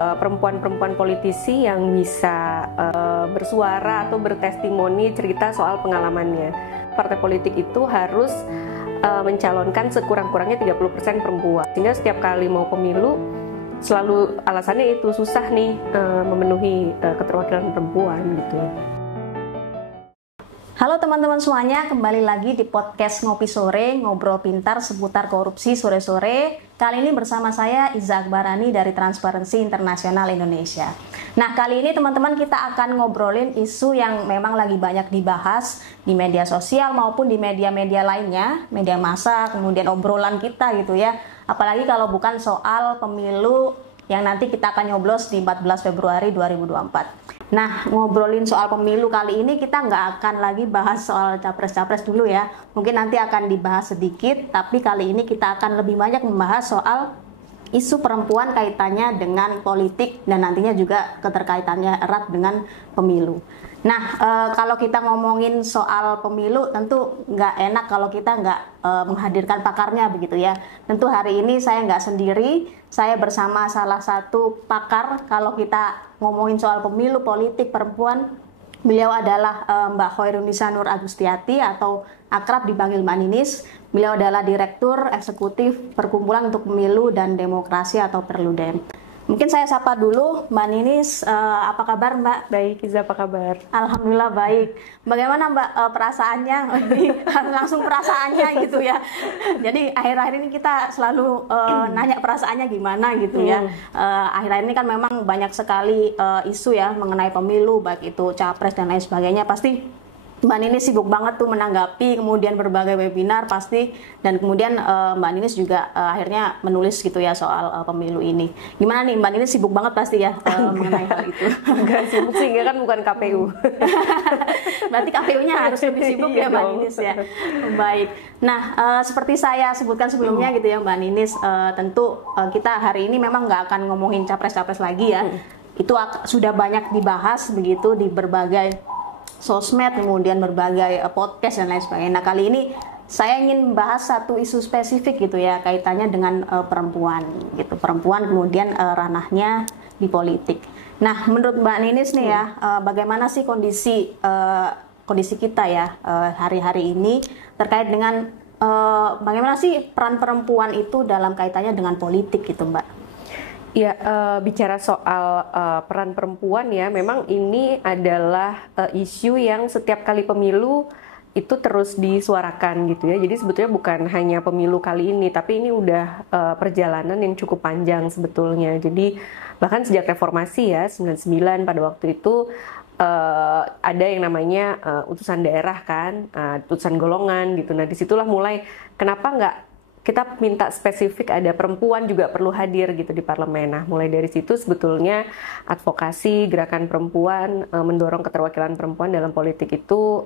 perempuan-perempuan politisi yang bisa bersuara atau bertestimoni cerita soal pengalamannya. Partai politik itu harus mencalonkan sekurang-kurangnya 30% perempuan. Sehingga setiap kali mau pemilu selalu alasannya itu susah nih memenuhi keterwakilan perempuan gitu. Halo teman-teman semuanya, kembali lagi di podcast Ngopi Sore, ngobrol pintar seputar korupsi sore-sore. Kali ini bersama saya Iza Akbarani dari Transparency International Indonesia. Nah, kali ini teman-teman kita akan ngobrolin isu yang memang lagi banyak dibahas di media sosial maupun di media-media lainnya, media massa, kemudian obrolan kita gitu ya. Apalagi kalau bukan soal pemilu yang nanti kita akan nyoblos di 14 Februari 2024. Nah, ngobrolin soal pemilu kali ini kita nggak akan lagi bahas soal capres-capres dulu ya. Mungkin nanti akan dibahas sedikit, tapi kali ini kita akan lebih banyak membahas soal isu perempuan kaitannya dengan politik dan nantinya juga keterkaitannya erat dengan pemilu. Nah, kalau kita ngomongin soal pemilu tentu nggak enak kalau kita nggak menghadirkan pakarnya begitu ya. Tentu hari ini saya nggak sendiri, saya bersama salah satu pakar kalau kita ngomongin soal pemilu politik perempuan. Beliau adalah Mbak Khoirunisa Nur Agustiati atau akrab dipanggil Mbak Ninis. Beliau adalah Direktur Eksekutif Perkumpulan untuk Pemilu dan Demokrasi atau Perludem. Mungkin saya sapa dulu Mbak Ninis, apa kabar Mbak? Baik, Iza, apa kabar? Alhamdulillah baik. Bagaimana Mbak perasaannya? Langsung perasaannya gitu ya. Jadi akhir-akhir ini kita selalu nanya perasaannya gimana gitu ya. Akhir-akhir ini kan memang banyak sekali isu ya mengenai pemilu, baik itu capres dan lain sebagainya. Pasti Mbak Ninis sibuk banget tuh menanggapi, kemudian berbagai webinar pasti, dan kemudian Mbak Ninis juga akhirnya menulis gitu ya soal pemilu ini. Gimana nih Mbak Ninis, sibuk banget pasti ya mengenai hal itu? Enggak sibuk sih, enggak, kan bukan KPU. Berarti KPU-nya harus lebih sibuk ya Mbak Ninis ya. Baik. Nah, seperti saya sebutkan sebelumnya gitu ya Mbak Ninis, tentu kita hari ini memang nggak akan ngomongin capres-capres lagi ya. Itu sudah banyak dibahas begitu di berbagai sosmed, kemudian berbagai podcast dan lain sebagainya. Nah, kali ini saya ingin membahas satu isu spesifik gitu ya, kaitannya dengan perempuan gitu. Perempuan kemudian ranahnya di politik. Nah, menurut Mbak Ninis nih ya, bagaimana sih kondisi kita ya hari-hari ini terkait dengan bagaimana sih peran perempuan itu dalam kaitannya dengan politik gitu, Mbak? Ya, bicara soal peran perempuan ya, memang ini adalah isu yang setiap kali pemilu itu terus disuarakan gitu ya. Jadi sebetulnya bukan hanya pemilu kali ini, tapi ini udah perjalanan yang cukup panjang sebetulnya. Jadi bahkan sejak reformasi ya, 99 pada waktu itu ada yang namanya utusan daerah kan, utusan golongan gitu. Nah, disitulah mulai kenapa nggak kita minta spesifik ada perempuan juga perlu hadir gitu di parlemen. Nah, mulai dari situ sebetulnya advokasi gerakan perempuan mendorong keterwakilan perempuan dalam politik itu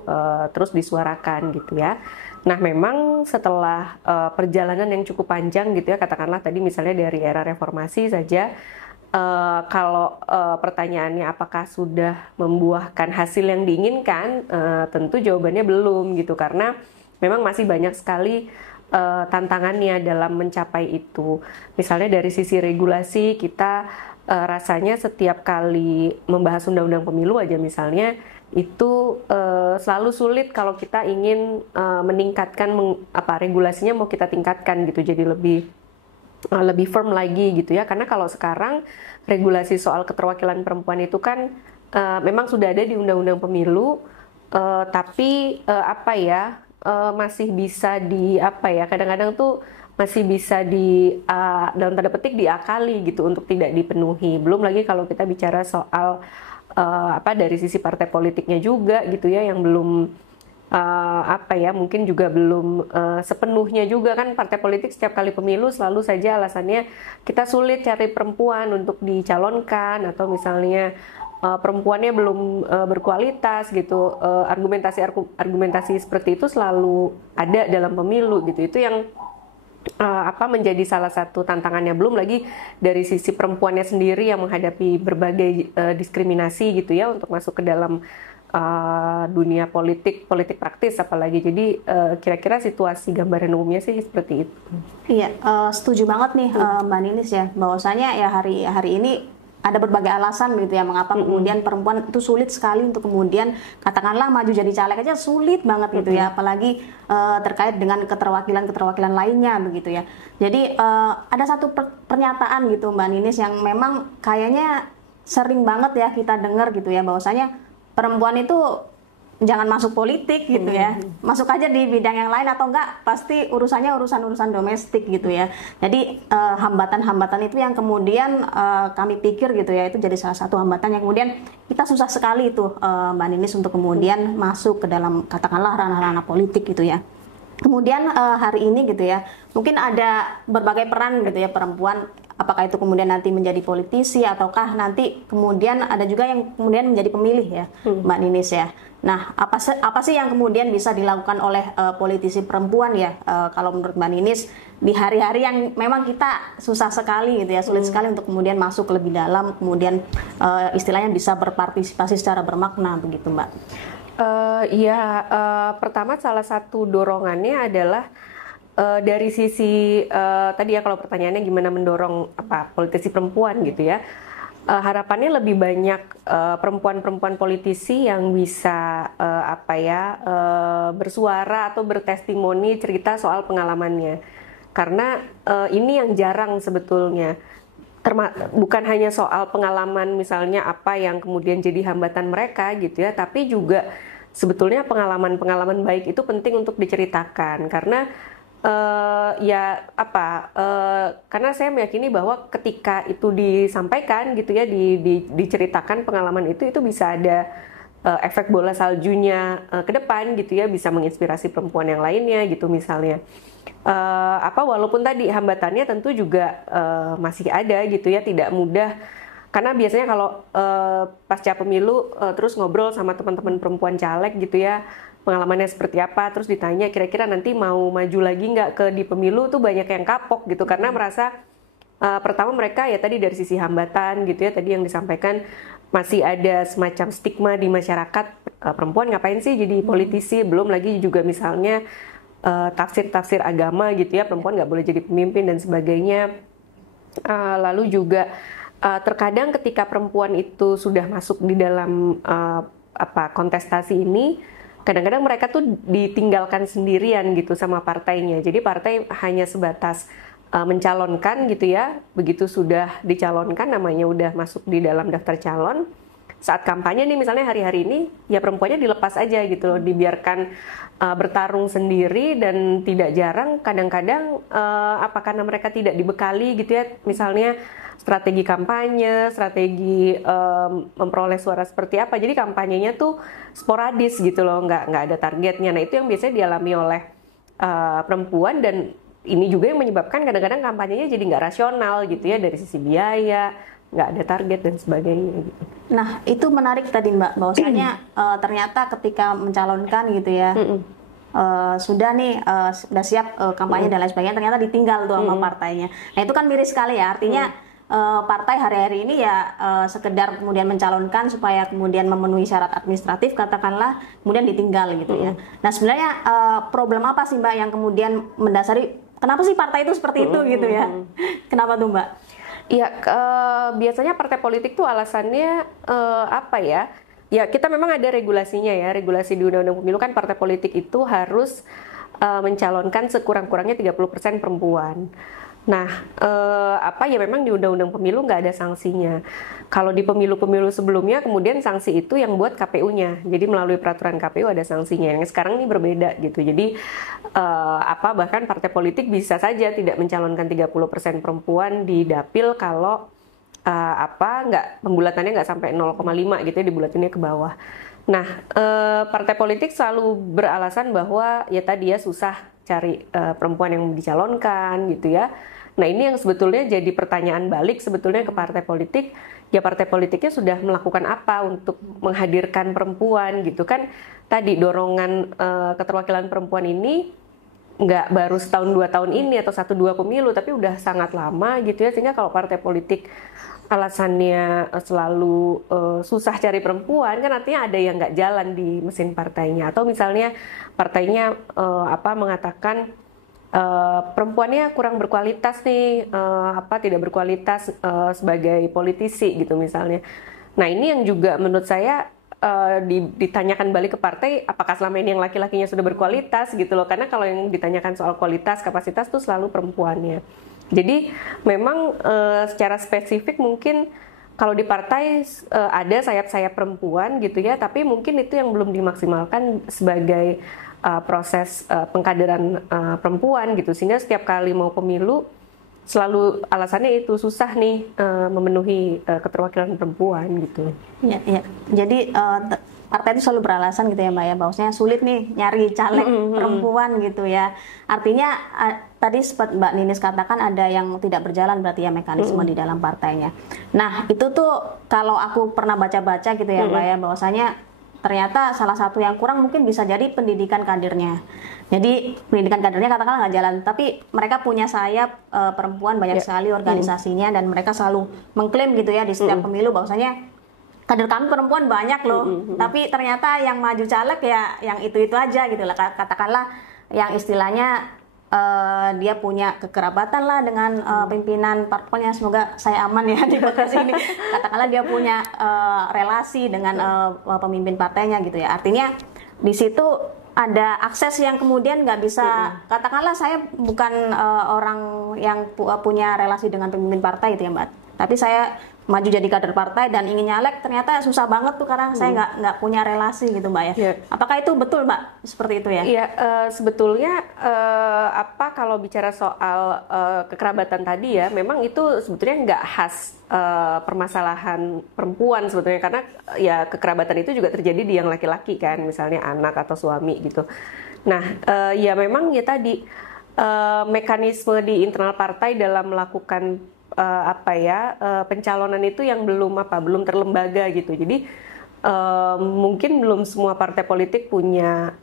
terus disuarakan gitu ya. Nah, memang setelah perjalanan yang cukup panjang gitu ya, katakanlah tadi misalnya dari era reformasi saja, kalau pertanyaannya apakah sudah membuahkan hasil yang diinginkan, tentu jawabannya belum gitu, karena memang masih banyak sekali tantangannya dalam mencapai itu. Misalnya dari sisi regulasi, kita rasanya setiap kali membahas undang-undang pemilu aja misalnya, itu selalu sulit kalau kita ingin meningkatkan regulasinya, mau kita tingkatkan gitu, jadi lebih firm lagi gitu ya. Karena kalau sekarang regulasi soal keterwakilan perempuan itu kan memang sudah ada di undang-undang pemilu, tapi masih bisa kadang-kadang tuh masih bisa dalam tanda petik diakali gitu untuk tidak dipenuhi. Belum lagi kalau kita bicara soal dari sisi partai politiknya juga gitu ya, yang belum mungkin juga belum sepenuhnya juga kan. Partai politik setiap kali pemilu selalu saja alasannya kita sulit cari perempuan untuk dicalonkan, atau misalnya perempuannya belum berkualitas gitu. Argumentasi seperti itu selalu ada dalam pemilu gitu. Itu yang menjadi salah satu tantangannya. Belum lagi dari sisi perempuannya sendiri yang menghadapi berbagai diskriminasi gitu ya untuk masuk ke dalam dunia politik praktis apalagi. Jadi kira-kira situasi gambaran umumnya sih seperti itu. Iya, setuju banget nih Mbak Ninis ya, bahwasanya ya hari ini ada berbagai alasan gitu ya mengapa kemudian perempuan itu sulit sekali untuk kemudian katakanlah maju jadi caleg aja sulit banget gitu ya, apalagi terkait dengan keterwakilan lainnya begitu ya. Jadi ada satu pernyataan gitu Mbak Ninis yang memang kayaknya sering banget ya kita dengar gitu ya, bahwasanya perempuan itu jangan masuk politik gitu ya, masuk aja di bidang yang lain atau enggak pasti urusannya urusan domestik gitu ya. Jadi hambatan-hambatan itu yang kemudian kami pikir gitu ya, itu jadi salah satu hambatan yang kemudian kita susah sekali itu Mbak Ninis untuk kemudian masuk ke dalam katakanlah ranah-ranah politik gitu ya. Kemudian hari ini gitu ya, mungkin ada berbagai peran gitu ya perempuan, apakah itu kemudian nanti menjadi politisi ataukah nanti kemudian ada juga yang kemudian menjadi pemilih ya Mbak Ninis ya. Nah, apa sih yang kemudian bisa dilakukan oleh politisi perempuan ya, kalau menurut Mbak Ninis di hari-hari yang memang kita susah sekali gitu ya, sulit sekali untuk kemudian masuk lebih dalam, kemudian istilahnya bisa berpartisipasi secara bermakna begitu Mbak? Pertama salah satu dorongannya adalah dari sisi tadi ya, kalau pertanyaannya gimana mendorong politisi perempuan gitu ya. Harapannya lebih banyak perempuan-perempuan politisi yang bisa bersuara atau bertestimoni cerita soal pengalamannya, karena ini yang jarang sebetulnya. Bukan hanya soal pengalaman misalnya apa yang kemudian jadi hambatan mereka gitu ya, tapi juga sebetulnya pengalaman-pengalaman baik itu penting untuk diceritakan, karena karena saya meyakini bahwa ketika itu disampaikan gitu ya, diceritakan pengalaman itu bisa ada efek bola saljunya ke depan gitu ya, bisa menginspirasi perempuan yang lainnya gitu misalnya. Walaupun tadi hambatannya tentu juga masih ada gitu ya, tidak mudah, karena biasanya kalau pasca pemilu terus ngobrol sama teman-teman perempuan caleg gitu ya, pengalamannya seperti apa, terus ditanya kira-kira nanti mau maju lagi nggak di pemilu, tuh banyak yang kapok gitu, karena merasa pertama mereka ya tadi dari sisi hambatan gitu ya, tadi yang disampaikan masih ada semacam stigma di masyarakat, perempuan ngapain sih jadi politisi, belum lagi juga misalnya tafsir-tafsir agama gitu ya, perempuan nggak boleh jadi pemimpin dan sebagainya. Lalu juga terkadang ketika perempuan itu sudah masuk di dalam kontestasi ini, kadang-kadang mereka tuh ditinggalkan sendirian gitu sama partainya. Jadi partai hanya sebatas mencalonkan gitu ya. Begitu sudah dicalonkan, namanya udah masuk di dalam daftar calon. Saat kampanye nih misalnya hari-hari ini, ya perempuannya dilepas aja gitu loh, dibiarkan bertarung sendiri, dan tidak jarang kadang-kadang karena mereka tidak dibekali gitu ya, misalnya strategi kampanye, strategi memperoleh suara seperti apa. Jadi kampanyenya tuh sporadis gitu loh, nggak ada targetnya. Nah itu yang biasanya dialami oleh perempuan, dan ini juga yang menyebabkan kadang-kadang kampanyenya jadi nggak rasional gitu ya, dari sisi biaya, nggak ada target dan sebagainya gitu. Nah itu menarik tadi Mbak, bahwasanya ternyata ketika mencalonkan gitu ya, sudah siap kampanye dan lain sebagainya, ternyata ditinggal tuh sama partainya. Nah itu kan miris sekali ya, artinya partai hari-hari ini ya sekedar kemudian mencalonkan supaya kemudian memenuhi syarat administratif katakanlah, kemudian ditinggal gitu ya. Nah sebenarnya problem apa sih Mbak yang kemudian mendasari kenapa sih partai itu seperti itu gitu ya? Kenapa tuh Mbak? Ya biasanya partai politik tuh alasannya ya kita memang ada regulasinya ya, regulasi di Undang-Undang Pemilu kan, partai politik itu harus mencalonkan sekurang-kurangnya 30% perempuan. Nah, ya memang di Undang-Undang Pemilu nggak ada sanksinya. Kalau di pemilu-pemilu sebelumnya, kemudian sanksi itu yang buat KPU-nya. Jadi melalui peraturan KPU ada sanksinya. Yang sekarang ini berbeda gitu. Jadi bahkan partai politik bisa saja tidak mencalonkan 30% perempuan di dapil kalau pembulatannya nggak sampai 0,5 gitu ya, dibulatinnya ke bawah. Nah, partai politik selalu beralasan bahwa ya tadi ya susah cari perempuan yang dicalonkan gitu ya. Nah ini yang sebetulnya jadi pertanyaan balik sebetulnya ke partai politik, ya partai politiknya sudah melakukan apa untuk menghadirkan perempuan gitu kan. Tadi dorongan keterwakilan perempuan ini nggak baru setahun 2 tahun ini atau 1-2 pemilu, tapi udah sangat lama gitu ya, sehingga kalau partai politik alasannya selalu susah cari perempuan, kan artinya ada yang nggak jalan di mesin partainya, atau misalnya partainya mengatakan perempuannya kurang berkualitas nih, tidak berkualitas sebagai politisi gitu misalnya. Nah ini yang juga menurut saya ditanyakan balik ke partai, apakah selama ini yang laki-lakinya sudah berkualitas gitu loh, karena kalau yang ditanyakan soal kualitas, kapasitas tuh selalu perempuannya. Jadi memang secara spesifik mungkin kalau di partai ada sayap-sayap perempuan gitu ya, tapi mungkin itu yang belum dimaksimalkan sebagai proses pengkaderan perempuan gitu, sehingga setiap kali mau pemilu selalu alasannya itu susah nih memenuhi keterwakilan perempuan gitu. Ya, ya. Jadi partai itu selalu beralasan gitu ya Mbak ya, bahwasanya sulit nih nyari caleg perempuan gitu ya. Artinya tadi seperti Mbak Ninis katakan ada yang tidak berjalan berarti ya mekanisme di dalam partainya. Nah itu tuh kalau aku pernah baca-baca gitu ya Mbak ya, bahwasanya ternyata salah satu yang kurang mungkin bisa jadi pendidikan kadernya. Jadi pendidikan kadernya katakanlah nggak jalan, tapi mereka punya sayap perempuan banyak sekali organisasinya dan mereka selalu mengklaim gitu ya di setiap pemilu bahwasanya kader kami perempuan banyak loh, tapi ternyata yang maju caleg ya yang itu-itu aja gitu lah. Katakanlah yang istilahnya dia punya kekerabatan lah dengan pimpinan partainya, semoga saya aman ya di podcast ini. Katakanlah dia punya relasi dengan pemimpin partainya gitu ya. Artinya di situ ada akses yang kemudian nggak bisa, katakanlah saya bukan orang yang punya relasi dengan pemimpin partai gitu ya Mbak, tapi saya maju jadi kader partai dan ingin nyalek, ternyata susah banget tuh karena saya nggak punya relasi gitu Mbak ya. Apakah itu betul Mbak seperti itu ya? Iya, sebetulnya kalau bicara soal kekerabatan tadi ya, memang itu sebetulnya nggak khas permasalahan perempuan sebetulnya, karena ya kekerabatan itu juga terjadi di yang laki-laki kan, misalnya anak atau suami gitu. Nah, ya memang ya tadi mekanisme di internal partai dalam melakukan pencalonan itu yang belum terlembaga gitu. Jadi mungkin belum semua partai politik punya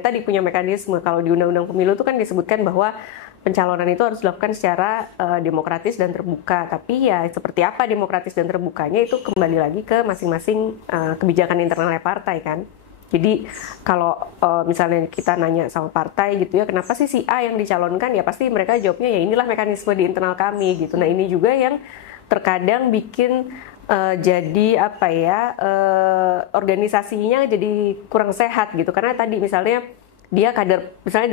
tadi punya mekanisme. Kalau di Undang-Undang Pemilu itu kan disebutkan bahwa pencalonan itu harus dilakukan secara demokratis dan terbuka. Tapi ya seperti apa demokratis dan terbukanya itu kembali lagi ke masing-masing kebijakan internalnya partai kan. Jadi kalau misalnya kita nanya sama partai gitu ya, kenapa sih si A yang dicalonkan, ya pasti mereka jawabnya ya inilah mekanisme di internal kami gitu. Nah ini juga yang terkadang bikin jadi organisasinya jadi kurang sehat gitu, karena tadi misalnya dia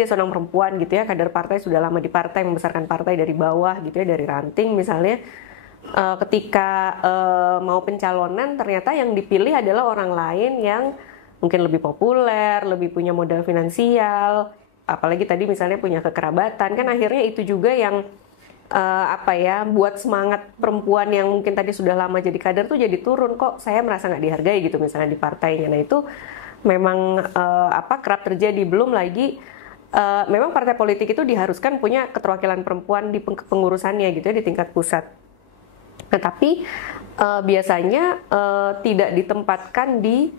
seorang perempuan gitu ya, kader partai sudah lama di partai, membesarkan partai dari bawah gitu ya, dari ranting misalnya. Ketika mau pencalonan ternyata yang dipilih adalah orang lain yang mungkin lebih populer, lebih punya modal finansial, apalagi tadi misalnya punya kekerabatan, kan akhirnya itu juga yang buat semangat perempuan yang mungkin tadi sudah lama jadi kader tuh jadi turun, kok saya merasa nggak dihargai gitu misalnya di partainya. Nah itu memang kerap terjadi. Belum lagi memang partai politik itu diharuskan punya keterwakilan perempuan di pengurusannya gitu ya, di tingkat pusat. Tetapi biasanya tidak ditempatkan di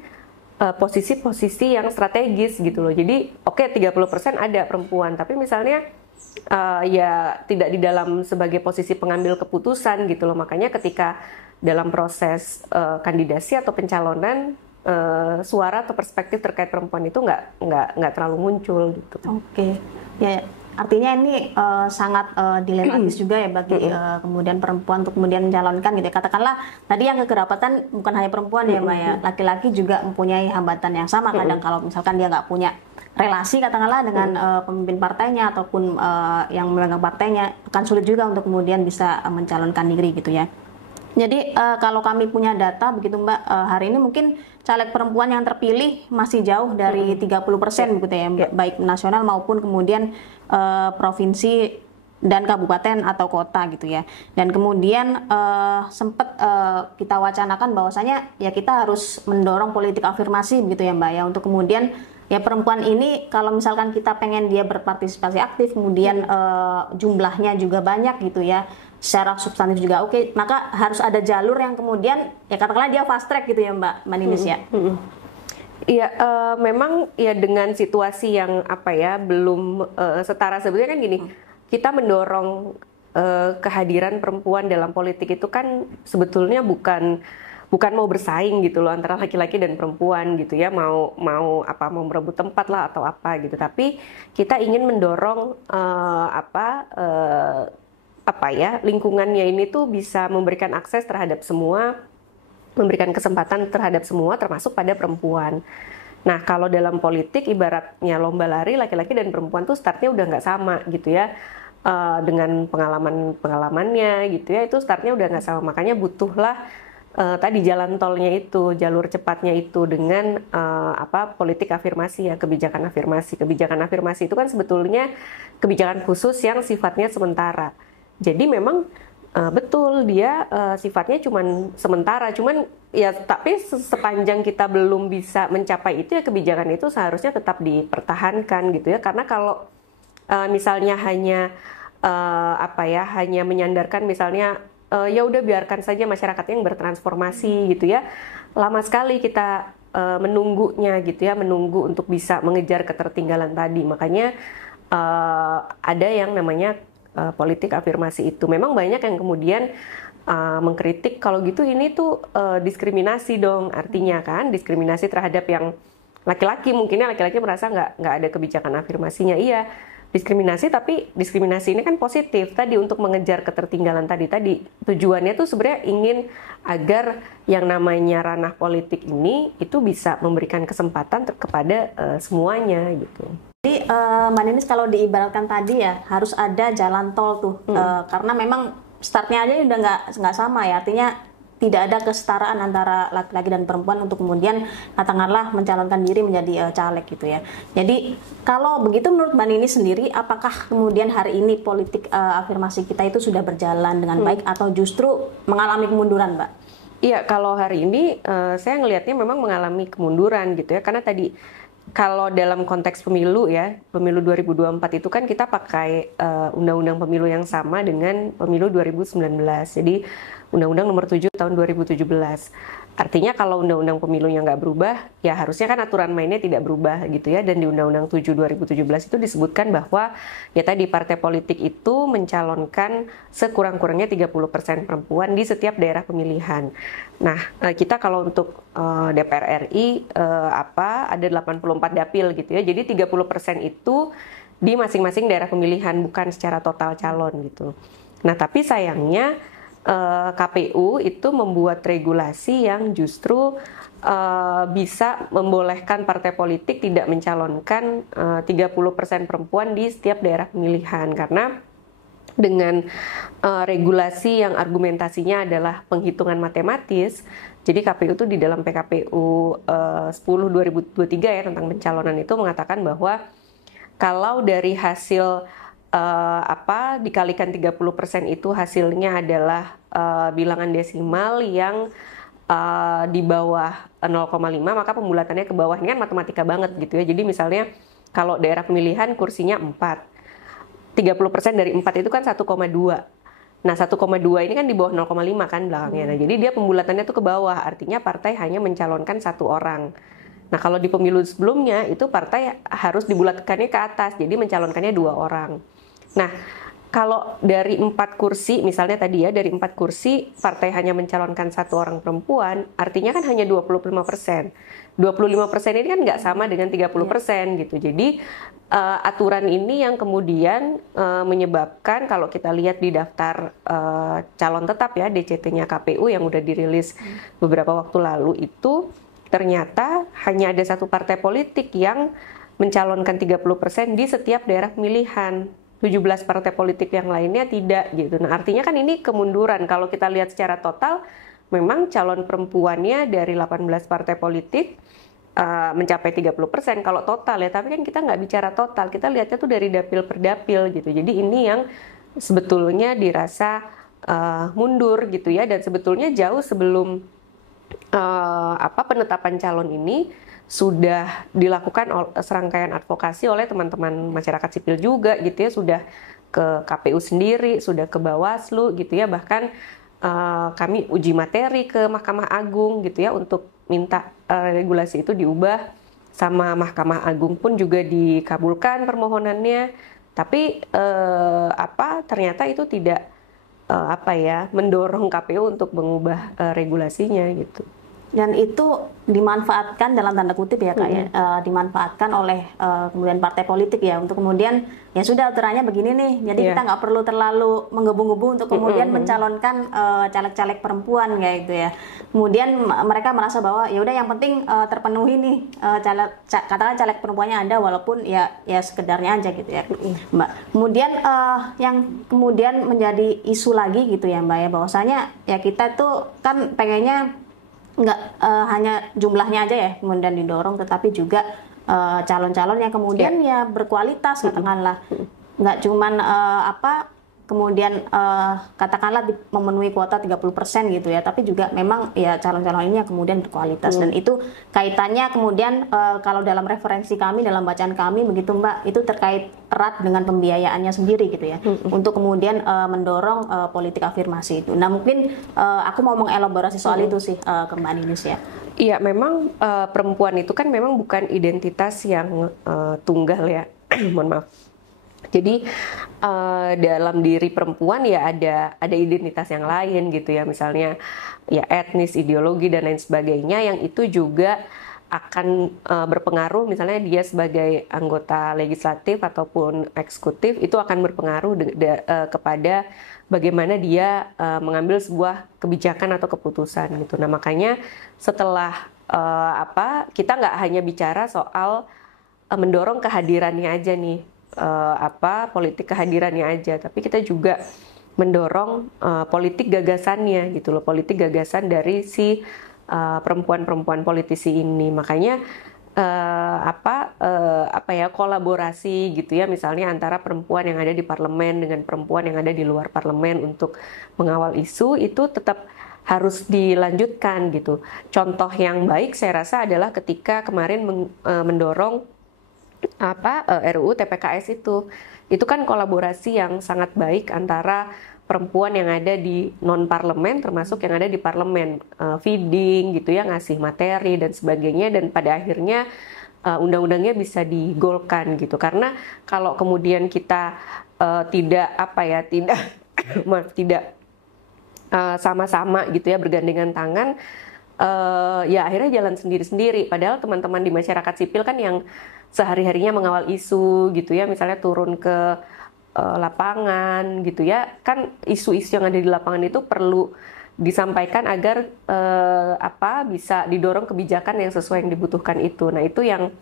posisi-posisi yang strategis gitu loh. Jadi 30% ada perempuan, tapi misalnya ya tidak di dalam sebagai posisi pengambil keputusan gitu loh. Makanya ketika dalam proses kandidasi atau pencalonan suara atau perspektif terkait perempuan itu nggak terlalu muncul gitu. Oke. Ya, artinya ini sangat dilematis juga ya bagi kemudian perempuan untuk kemudian mencalonkan gitu ya. Katakanlah tadi yang kekerabatan bukan hanya perempuan ya Mbak ya, laki-laki juga mempunyai hambatan yang sama kadang kalau misalkan dia nggak punya relasi katakanlah dengan pemimpin partainya ataupun yang memegang partainya, akan sulit juga untuk kemudian bisa mencalonkan diri gitu ya. Jadi kalau kami punya data begitu Mbak, hari ini mungkin caleg perempuan yang terpilih masih jauh dari 30% begitu ya, baik nasional maupun kemudian provinsi dan kabupaten atau kota gitu ya. Dan kemudian sempat kita wacanakan bahwasanya ya kita harus mendorong politik afirmasi begitu ya Mbak ya, untuk kemudian ya perempuan ini kalau misalkan kita pengen dia berpartisipasi aktif, kemudian jumlahnya juga banyak gitu ya, secara substantif juga oke, maka harus ada jalur yang kemudian ya katakanlah dia fast track gitu ya Mbak Ninis ya. Iya, memang ya dengan situasi yang belum setara sebetulnya kan gini, kita mendorong kehadiran perempuan dalam politik itu kan sebetulnya bukan bukan mau bersaing gitu loh antara laki-laki dan perempuan gitu ya, mau merebut tempat lah atau apa gitu, tapi kita ingin mendorong lingkungannya ini tuh bisa memberikan akses terhadap semua, memberikan kesempatan terhadap semua, termasuk pada perempuan. Nah, kalau dalam politik ibaratnya lomba lari, laki-laki dan perempuan tuh startnya udah nggak sama gitu ya. Dengan pengalamannya gitu ya, itu startnya udah nggak sama. Makanya butuhlah tadi jalan tolnya itu, jalur cepatnya itu dengan politik afirmasi ya, kebijakan afirmasi. Kebijakan afirmasi itu kan sebetulnya kebijakan khusus yang sifatnya sementara. Jadi memang betul dia sifatnya cuman sementara, cuman ya tapi sepanjang kita belum bisa mencapai itu ya kebijakan itu seharusnya tetap dipertahankan gitu ya, karena kalau misalnya hanya hanya menyandarkan misalnya ya udah biarkan saja masyarakat yang bertransformasi gitu ya, lama sekali kita menunggunya gitu ya, menunggu untuk bisa mengejar ketertinggalan tadi. Makanya ada yang namanya politik afirmasi itu. Memang banyak yang kemudian mengkritik kalau gitu ini tuh diskriminasi dong, artinya kan diskriminasi terhadap yang laki-laki. Mungkinnya laki-laki merasa nggak ada kebijakan afirmasinya. Iya, diskriminasi, tapi diskriminasi ini kan positif tadi untuk mengejar ketertinggalan tadi tujuannya tuh sebenarnya ingin agar yang namanya ranah politik ini itu bisa memberikan kesempatan kepada semuanya gitu. Jadi Mbak Ninis, kalau diibaratkan tadi ya harus ada jalan tol tuh, karena memang startnya aja udah nggak sama ya, artinya tidak ada kesetaraan antara laki-laki dan perempuan untuk kemudian katakanlah mencalonkan diri menjadi caleg gitu ya. Jadi kalau begitu menurut Mbak Ninis sendiri, apakah kemudian hari ini politik afirmasi kita itu sudah berjalan dengan baik atau justru mengalami kemunduran, Mbak? Iya, kalau hari ini saya ngelihatnya memang mengalami kemunduran gitu ya, karena tadi kalau dalam konteks pemilu ya, pemilu 2024 itu kan kita pakai undang-undang pemilu yang sama dengan pemilu 2019. Jadi Undang-Undang Nomor 7 Tahun 2017. Artinya kalau undang-undang pemilunya nggak berubah, ya harusnya kan aturan mainnya tidak berubah gitu ya. Dan di Undang-Undang 7 2017 itu disebutkan bahwa ya tadi partai politik itu mencalonkan sekurang-kurangnya 30% perempuan di setiap daerah pemilihan. Nah, kita kalau untuk DPR RI ada 84 dapil gitu ya. Jadi 30% itu di masing-masing daerah pemilihan, bukan secara total calon gitu. Nah, tapi sayangnya KPU itu membuat regulasi yang justru bisa membolehkan partai politik tidak mencalonkan 30% perempuan di setiap daerah pemilihan, karena dengan regulasi yang argumentasinya adalah penghitungan matematis. Jadi KPU itu di dalam PKPU 10 2023 ya tentang pencalonan itu mengatakan bahwa kalau dari hasil dikalikan 30% itu hasilnya adalah bilangan desimal yang di bawah 0,5, maka pembulatannya ke bawah. Ini kan matematika banget gitu ya. Jadi misalnya kalau daerah pemilihan kursinya 4, 30% dari 4 itu kan 1,2. Nah 1,2 ini kan di bawah 0,5 kan belakangnya. Nah jadi dia pembulatannya tuh ke bawah, artinya partai hanya mencalonkan 1 orang. Nah kalau di pemilu sebelumnya itu partai harus dibulatkannya ke atas, jadi mencalonkannya 2 orang. Nah, kalau dari 4 kursi, misalnya tadi ya, dari 4 kursi, partai hanya mencalonkan 1 orang perempuan, artinya kan hanya 25%. 25% ini kan nggak sama dengan 30% gitu. Jadi, aturan ini yang kemudian menyebabkan, kalau kita lihat di daftar calon tetap ya, DCT-nya KPU yang udah dirilis beberapa waktu lalu itu, ternyata hanya ada 1 partai politik yang mencalonkan 30% di setiap daerah pemilihan. 17 partai politik yang lainnya tidak gitu. Nah, artinya kan ini kemunduran. Kalau kita lihat secara total, memang calon perempuannya dari 18 partai politik mencapai 30% kalau total ya. Tapi kan kita nggak bicara total, kita lihatnya tuh dari dapil per dapil gitu. Jadi ini yang sebetulnya dirasa mundur gitu ya. Dan sebetulnya jauh sebelum penetapan calon ini sudah dilakukan serangkaian advokasi oleh teman-teman masyarakat sipil juga gitu ya, sudah ke KPU sendiri, sudah ke Bawaslu gitu ya, bahkan kami uji materi ke Mahkamah Agung gitu ya untuk minta regulasi itu diubah, sama Mahkamah Agung pun juga dikabulkan permohonannya, tapi ternyata itu tidak apa ya, mendorong KPU untuk mengubah regulasinya gitu. Dan itu dimanfaatkan dalam tanda kutip ya Kak ya, dimanfaatkan oleh kemudian partai politik ya untuk kemudian ya sudah aturannya begini nih, jadi kita nggak perlu terlalu menggebu-gebu untuk kemudian mencalonkan caleg-caleg perempuan kayak gitu ya. Kemudian mereka merasa bahwa ya udah yang penting terpenuhi nih katakan caleg perempuannya ada walaupun ya sekedarnya aja gitu ya Mbak. Kemudian yang kemudian menjadi isu lagi gitu ya Mbak ya, bahwasanya ya kita tuh kan pengennya nggak hanya jumlahnya aja ya kemudian didorong, tetapi juga calon-calon yang kemudian ya berkualitas katakanlah, nggak cuman kemudian katakanlah memenuhi kuota 30% gitu ya, tapi juga memang ya calon-calon ini yang kemudian berkualitas. Dan itu kaitannya kemudian kalau dalam referensi kami, dalam bacaan kami begitu Mbak, itu terkait erat dengan pembiayaannya sendiri gitu ya, untuk kemudian mendorong politik afirmasi itu. Nah mungkin aku mau mengelaborasi soal itu sih ke Mbak Ninis ya. Iya, memang perempuan itu kan memang bukan identitas yang tunggal ya, mohon maaf. Jadi dalam diri perempuan ya ada identitas yang lain gitu ya, misalnya ya etnis, ideologi dan lain sebagainya, yang itu juga akan berpengaruh, misalnya dia sebagai anggota legislatif ataupun eksekutif itu akan berpengaruh kepada bagaimana dia mengambil sebuah kebijakan atau keputusan gitu. Nah makanya setelah kita nggak hanya bicara soal mendorong kehadirannya aja nih, politik kehadirannya aja, tapi kita juga mendorong politik gagasannya gitu loh, politik gagasan dari si perempuan-perempuan politisi ini. Makanya kolaborasi gitu ya, misalnya antara perempuan yang ada di parlemen dengan perempuan yang ada di luar parlemen untuk mengawal isu itu tetap harus dilanjutkan gitu. Contoh yang baik saya rasa adalah ketika kemarin mendorong RUU TPKS itu kan kolaborasi yang sangat baik antara perempuan yang ada di non parlemen termasuk yang ada di parlemen, feeding gitu ya, ngasih materi dan sebagainya, dan pada akhirnya undang-undangnya bisa digolkan gitu. Karena kalau kemudian kita tidak sama-sama gitu ya bergandengan tangan, ya akhirnya jalan sendiri-sendiri. Padahal teman-teman di masyarakat sipil kan yang sehari-harinya mengawal isu gitu ya, misalnya turun ke lapangan gitu ya, kan isu-isu yang ada di lapangan itu perlu disampaikan agar bisa didorong kebijakan yang sesuai yang dibutuhkan itu. Nah itu yang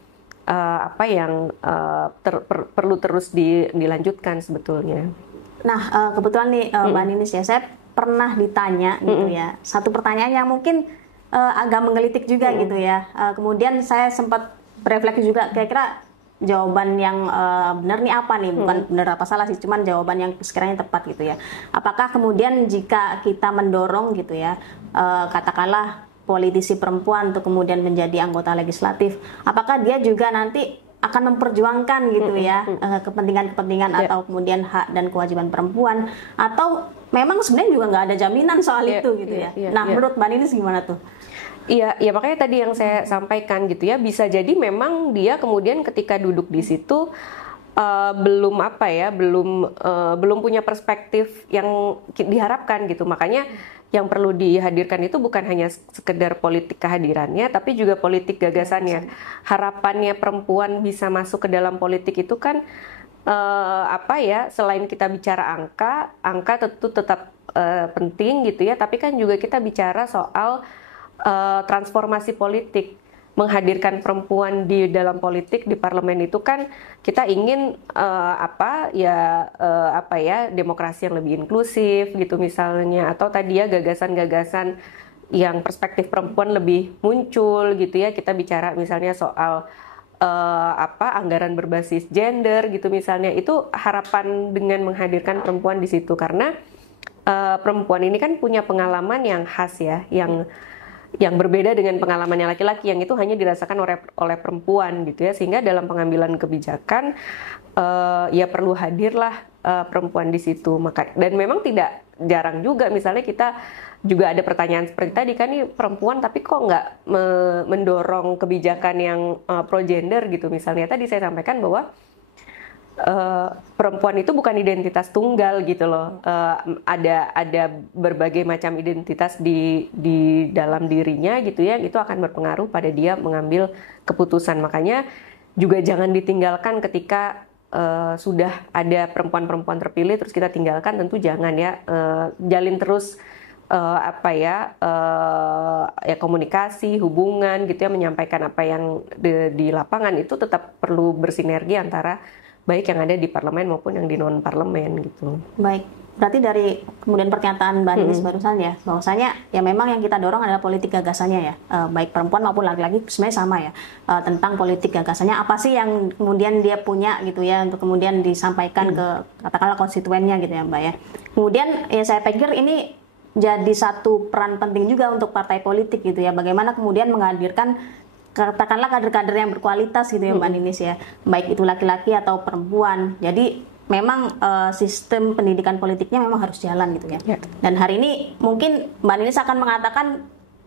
perlu terus dilanjutkan sebetulnya. Nah kebetulan nih Mbak Ninis ya, saya pernah ditanya gitu ya, satu pertanyaan yang mungkin agak menggelitik juga gitu ya. Kemudian saya sempat berefleksi juga, kira-kira jawaban yang benar nih apa nih, bukan benar apa salah sih, cuman jawaban yang sekiranya tepat gitu ya. Apakah kemudian jika kita mendorong gitu ya, katakanlah politisi perempuan untuk kemudian menjadi anggota legislatif, apakah dia juga nanti akan memperjuangkan gitu ya kepentingan-kepentingan atau kemudian hak dan kewajiban perempuan, atau memang sebenarnya juga nggak ada jaminan soal itu gitu ya. Nah menurut Mbak Ninis gimana tuh? Iya, ya makanya tadi yang saya sampaikan gitu ya, bisa jadi memang dia kemudian ketika duduk di situ belum punya perspektif yang diharapkan gitu. Makanya yang perlu dihadirkan itu bukan hanya sekedar politik kehadirannya, tapi juga politik gagasannya. Harapannya perempuan bisa masuk ke dalam politik itu kan selain kita bicara angka tentu tetap penting gitu ya, tapi kan juga kita bicara soal transformasi politik, menghadirkan perempuan di dalam politik di parlemen itu kan kita ingin demokrasi yang lebih inklusif gitu misalnya, atau tadi ya gagasan-gagasan yang perspektif perempuan lebih muncul gitu ya. Kita bicara misalnya soal anggaran berbasis gender gitu misalnya, itu harapan dengan menghadirkan perempuan di situ, karena perempuan ini kan punya pengalaman yang khas ya, yang berbeda dengan pengalamannya laki-laki yang itu hanya dirasakan oleh perempuan gitu ya, sehingga dalam pengambilan kebijakan ya perlu hadirlah perempuan di situ. Dan memang tidak jarang juga misalnya kita juga ada pertanyaan seperti tadi kan, nih perempuan tapi kok nggak mendorong kebijakan yang pro gender gitu misalnya. Tadi saya sampaikan bahwa perempuan itu bukan identitas tunggal gitu loh. Ada berbagai macam identitas di dalam dirinya gitu ya. Itu akan berpengaruh pada dia mengambil keputusan. Makanya juga jangan ditinggalkan ketika sudah ada perempuan-perempuan terpilih terus kita tinggalkan, tentu jangan ya. Jalin terus ya komunikasi, hubungan gitu ya, menyampaikan apa yang di lapangan itu tetap perlu bersinergi antara baik yang ada di parlemen maupun yang di non parlemen gitu. Baik, berarti dari kemudian pernyataan Mbak Ninis barusan ya, bahwasanya ya memang yang kita dorong adalah politik gagasannya ya, baik perempuan maupun laki-laki sebenarnya sama ya, tentang politik gagasannya apa sih yang kemudian dia punya gitu ya, untuk kemudian disampaikan ke katakanlah konstituennya gitu ya Mbak ya. Kemudian ya saya pikir ini jadi satu peran penting juga untuk partai politik gitu ya, bagaimana kemudian menghadirkan katakanlah kader-kader yang berkualitas gitu ya Mbak Ninis ya, baik itu laki-laki atau perempuan. Jadi memang sistem pendidikan politiknya memang harus jalan gitu ya. Dan hari ini mungkin Mbak Ninis akan mengatakan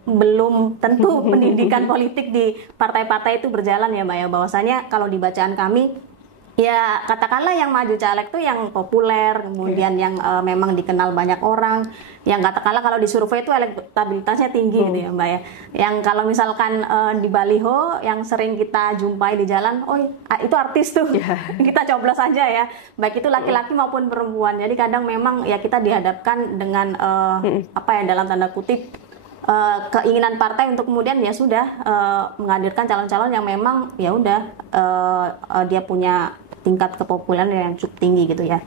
belum tentu pendidikan politik di partai-partai itu berjalan ya Mbak ya, bahwasanya kalau di bacaan kami ya katakanlah yang maju caleg tuh yang populer, kemudian yang memang dikenal banyak orang, yang katakanlah kalau di survei itu elektabilitasnya tinggi gitu ya Mbak ya. Yang kalau misalkan di baliho yang sering kita jumpai di jalan, oh itu artis tuh, kita coblos aja ya, baik itu laki-laki maupun perempuan. Jadi kadang memang ya kita dihadapkan dengan apa ya, dalam tanda kutip keinginan partai untuk kemudian ya sudah menghadirkan calon-calon yang memang ya udah dia punya tingkat kepopuleran yang cukup tinggi gitu ya.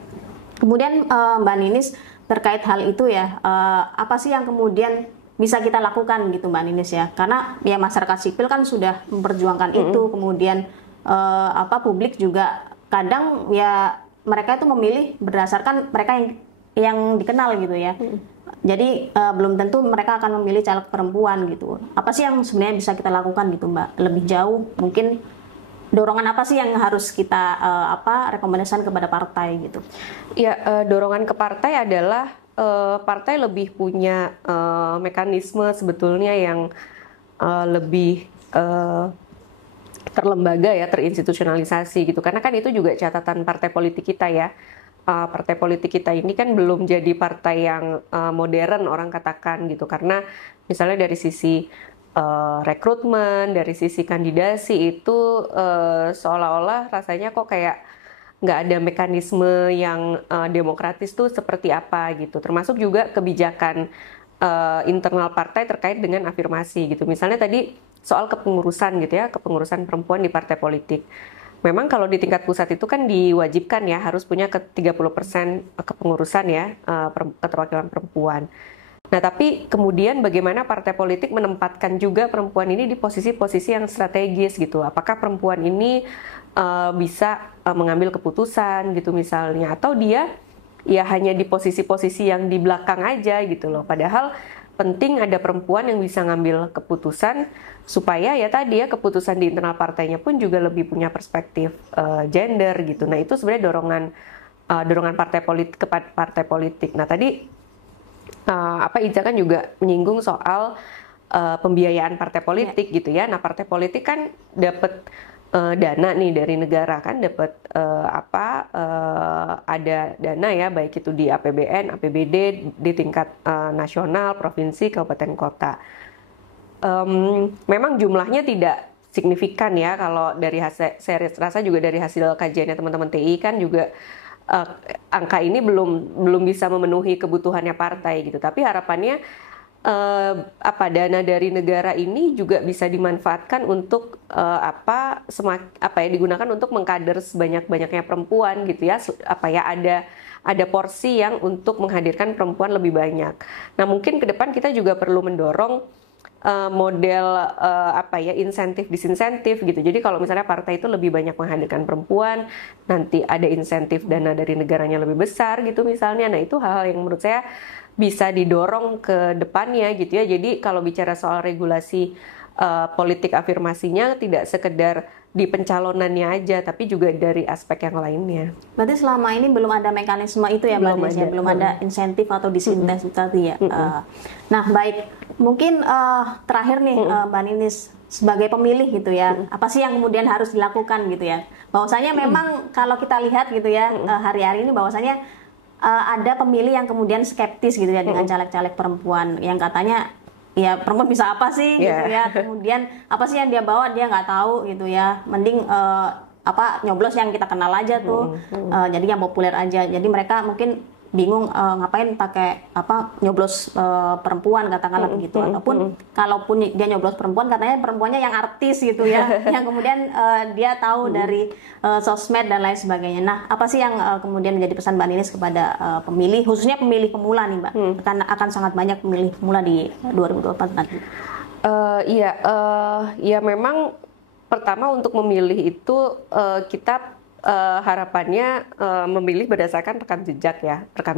Kemudian Mbak Ninis terkait hal itu ya, apa sih yang kemudian bisa kita lakukan gitu Mbak Ninis ya? Karena ya masyarakat sipil kan sudah memperjuangkan itu, kemudian publik juga kadang ya mereka itu memilih berdasarkan mereka yang dikenal gitu ya. Jadi belum tentu mereka akan memilih caleg perempuan gitu. Apa sih yang sebenarnya bisa kita lakukan gitu Mbak? Lebih jauh mungkin dorongan apa sih yang harus kita rekomendasikan kepada partai gitu? Ya, dorongan ke partai adalah partai lebih punya mekanisme sebetulnya yang lebih terlembaga ya, terinstitusionalisasi gitu. Karena kan itu juga catatan partai politik kita ya. Partai politik kita ini kan belum jadi partai yang modern orang katakan gitu, karena misalnya dari sisi rekrutmen, dari sisi kandidasi itu seolah-olah rasanya kok kayak nggak ada mekanisme yang demokratis tuh seperti apa gitu, termasuk juga kebijakan internal partai terkait dengan afirmasi gitu. Misalnya tadi soal kepengurusan gitu ya, kepengurusan perempuan di partai politik. Memang kalau di tingkat pusat itu kan diwajibkan ya harus punya 30% kepengurusan ya, keterwakilan perempuan. Nah tapi kemudian bagaimana partai politik menempatkan juga perempuan ini di posisi-posisi yang strategis gitu. Apakah perempuan ini bisa mengambil keputusan gitu misalnya, atau dia ya hanya di posisi-posisi yang di belakang aja gitu loh. Padahal penting ada perempuan yang bisa ngambil keputusan supaya ya tadi ya keputusan di internal partainya pun juga lebih punya perspektif gender gitu. Nah itu sebenarnya dorongan partai politik kepada partai politik. Nah tadi Iza kan juga menyinggung soal pembiayaan partai politik gitu ya. Nah partai politik kan dapat dana nih dari negara kan, dapat ada dana ya, baik itu di APBN, APBD di tingkat nasional, provinsi, kabupaten, kota. Memang jumlahnya tidak signifikan ya, kalau dari hasil, saya rasa juga dari hasil kajiannya teman-teman TI kan juga angka ini belum bisa memenuhi kebutuhannya partai gitu. Tapi harapannya dana dari negara ini juga bisa dimanfaatkan untuk digunakan untuk mengkader sebanyak-banyaknya perempuan gitu ya, ada porsi yang untuk menghadirkan perempuan lebih banyak. Nah mungkin ke depan kita juga perlu mendorong model insentif disinsentif gitu. Jadi kalau misalnya partai itu lebih banyak menghadirkan perempuan, nanti ada insentif dana dari negaranya lebih besar gitu misalnya. Nah itu hal-hal yang menurut saya bisa didorong ke depannya gitu ya. Jadi kalau bicara soal regulasi politik afirmasinya tidak sekedar di pencalonannya aja, tapi juga dari aspek yang lainnya. Berarti selama ini belum ada mekanisme itu ya Mbak Ninis, belum ada insentif atau disinsentif tadi ya. Nah baik, mungkin terakhir nih Mbak Ninis, sebagai pemilih gitu ya, apa sih yang kemudian harus dilakukan gitu ya? Bahwasanya memang kalau kita lihat gitu ya hari-hari ini bahwasanya ada pemilih yang kemudian skeptis gitu ya dengan caleg-caleg perempuan yang katanya ya perempuan bisa apa sih gitu ya, kemudian apa sih yang dia bawa dia nggak tahu gitu ya, mending nyoblos yang kita kenal aja tuh, jadi yang populer aja, jadi mereka mungkin bingung ngapain pakai nyoblos perempuan katakanlah begitu, ataupun kalaupun dia nyoblos perempuan katanya perempuannya yang artis gitu ya yang kemudian dia tahu dari sosmed dan lain sebagainya. Nah, apa sih yang kemudian menjadi pesan Mbak Ninis kepada pemilih, khususnya pemilih pemula nih Mbak, akan sangat banyak pemilih pemula di 2024 nanti. Ya memang pertama untuk memilih itu kita harapannya memilih berdasarkan rekam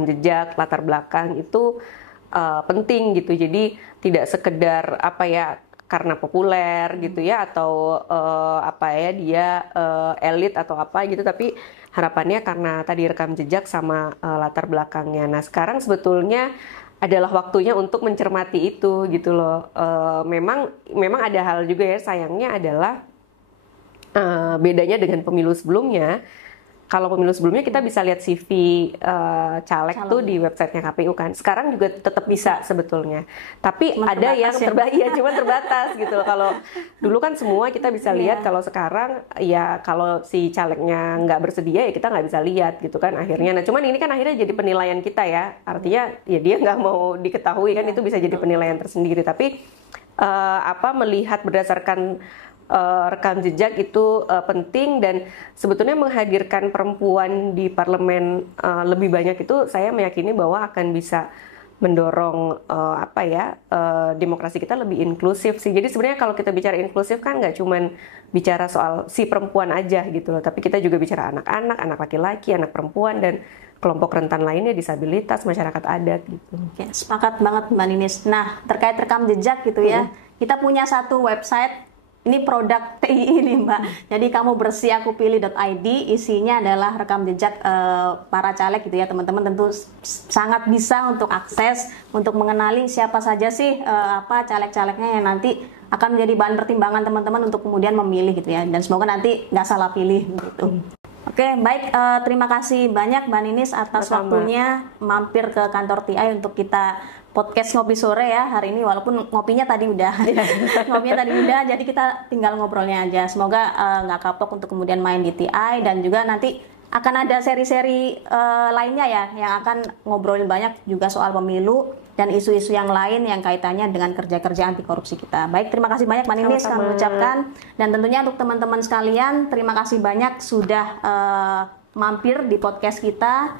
jejak, latar belakang itu penting gitu. Jadi tidak sekedar karena populer gitu ya, atau dia elit atau apa gitu, tapi harapannya karena tadi rekam jejak sama latar belakangnya. Nah, sekarang sebetulnya adalah waktunya untuk mencermati itu gitu loh. Memang ada hal juga ya, sayangnya adalah bedanya dengan pemilu sebelumnya. Kalau pemilu sebelumnya kita bisa lihat CV caleg tuh di websitenya KPU kan. Sekarang juga tetap bisa sebetulnya. Tapi cuma ada yang cuma terbatas gitu. Kalau dulu kan semua kita bisa lihat, kalau sekarang ya kalau si calegnya nggak bersedia ya kita nggak bisa lihat gitu kan akhirnya. Nah, cuman ini kan akhirnya jadi penilaian kita ya. Artinya ya dia nggak mau diketahui kan, itu bisa jadi penilaian tersendiri. Tapi melihat berdasarkan rekam jejak itu penting, dan sebetulnya menghadirkan perempuan di parlemen lebih banyak itu saya meyakini bahwa akan bisa mendorong demokrasi kita lebih inklusif sih. Jadi sebenarnya kalau kita bicara inklusif kan nggak cuman bicara soal si perempuan aja gitu loh, tapi kita juga bicara anak-anak, anak laki-laki, anak perempuan, dan kelompok rentan lainnya, disabilitas, masyarakat adat gitu. Oke, sepakat banget Mbak Ninis. Nah, terkait rekam jejak gitu ya, kita punya satu website. Ini produk TII nih Mbak. Jadi kamu bersih aku pilih.id, isinya adalah rekam jejak para caleg gitu ya. Teman-teman tentu sangat bisa untuk akses, untuk mengenali siapa saja sih caleg-calegnya yang nanti akan menjadi bahan pertimbangan teman-teman untuk kemudian memilih gitu ya. Dan semoga nanti nggak salah pilih gitu. Oke, baik. Terima kasih banyak Mbak Ninis atas waktunya mampir ke kantor TII untuk kita podcast ngopi sore ya hari ini, walaupun ngopinya tadi udah jadi kita tinggal ngobrolnya aja. Semoga nggak kapok untuk kemudian main di TI, dan juga nanti akan ada seri-seri lainnya ya yang akan ngobrolin banyak juga soal pemilu dan isu-isu yang lain yang kaitannya dengan kerja-kerja anti korupsi kita. Baik, terima kasih banyak Mbak Ninis kami ucapkan, dan tentunya untuk teman-teman sekalian terima kasih banyak sudah mampir di podcast kita.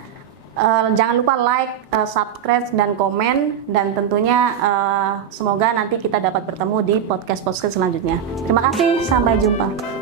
Jangan lupa like, subscribe, dan komen, dan tentunya semoga nanti kita dapat bertemu di podcast selanjutnya. Terima kasih, sampai jumpa.